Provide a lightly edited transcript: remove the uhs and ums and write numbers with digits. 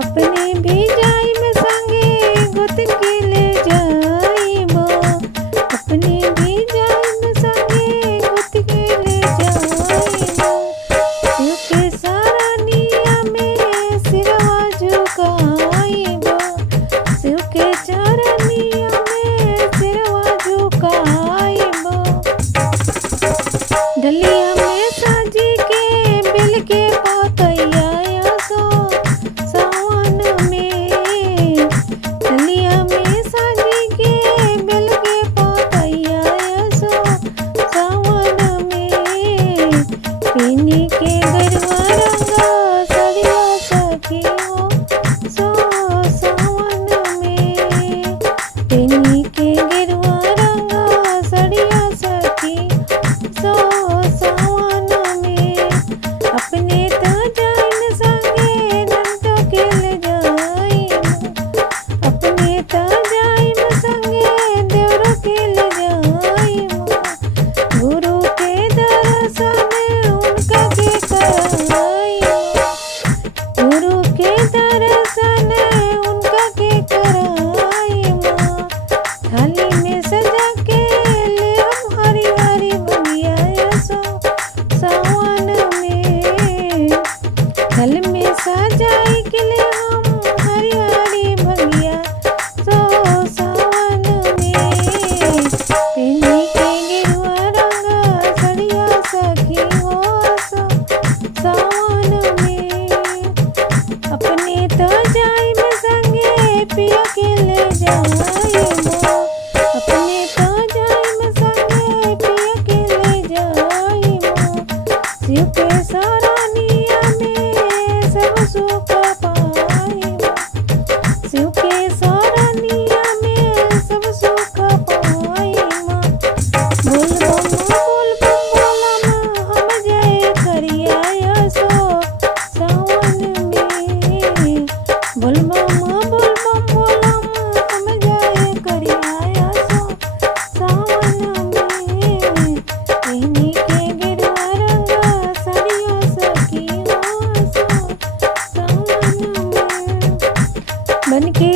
अपने भी जाई में संगे गुत के ले जाइबो। अपने भी जाई में संगे गुत के ले जाइबो। शिव के सरनिया में सिरवा झुकाइबो। शिव के चरनिया में सिरवा झुकाइबो। डलिया में साजी के बेल के पतैया सो सावन में। डलिया में साजी के बेल के पतैया सो सावन में। पेनी के गरवा रंगा सड़िया सखी हो सो सावन में। पेनी के गिरवा रंगा सड़िया सखी सो सावन में। अपने तो जाइन संगे नंदो के ले जाइबो। अपने तो जाइन संगे देवरो के ले जाइबो। गुरु के दर्शन उनका के कराइबो। गुरु के दर्शन उनका के कराइबो। थाली में सजा के ले हम हरी हरी बगिया सो सावन में। थाल में सजाई के ले हम हरी हरी भगिया सो सावन में। पेनी के गिरवा रंगा सड़िया सखी हो सो सावन में। अपने तो जाई में संगे पिया के ले जाइबो। अपने तो जाई में संगे पिया के ले जाइबो। शिव के सरनिया में सब सुख पाइबो। शिव के सरनिया में सब सुख पाइबो। बोल बम बोलम हम जय करिया सो सावन में। बोल बम बोलम हम जय करिया सो सावन में। पेनी के गिरवा रंगा सड़िया सखी हो सो सावन में। बन के